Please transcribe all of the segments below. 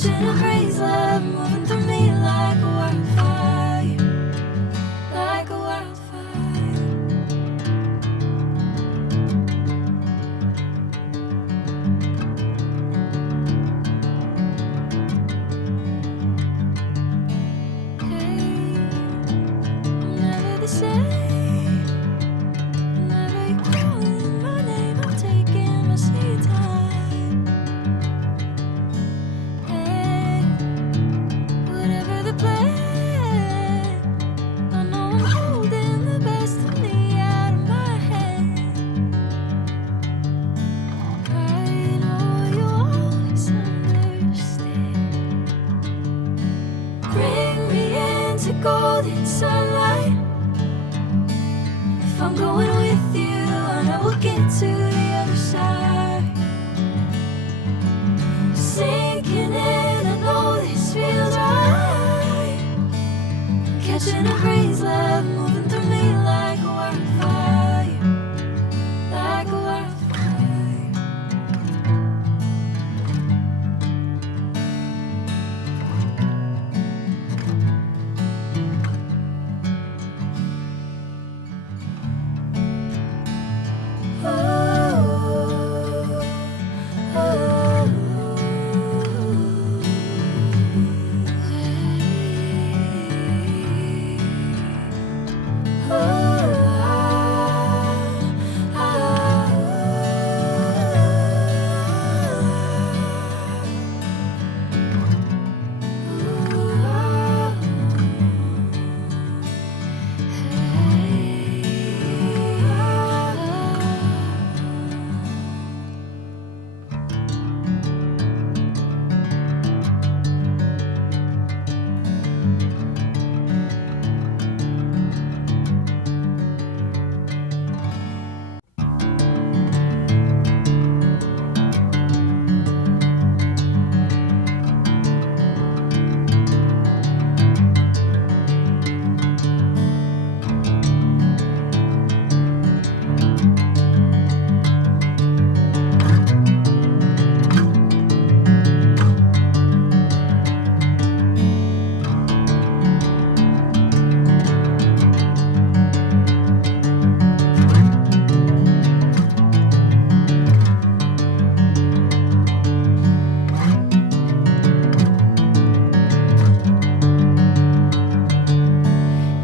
Catching a crazy love moving through me like a wildfire, like a wildfire. Hey, I'm never the same. Whenever you're calling my name, I'm taking my sweet time. Hey, whatever the plan, I know I'm holding the best of me out of my hand. I know you always understand. Bring me into golden sunlight. If I'm going with you, I know we'll get to the other side. Sinking in, I know this feels right. Catching a crazy love moving through me like a wildfire, like a wildfire.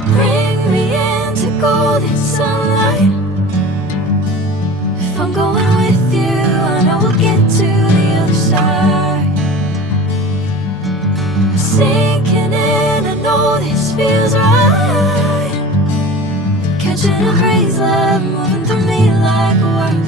Bring me into golden sunlight. If I'm going with you, I know we'll get to the other side. Sinking in, I know this feels right. Catching a crazy love moving through me like a wildfire.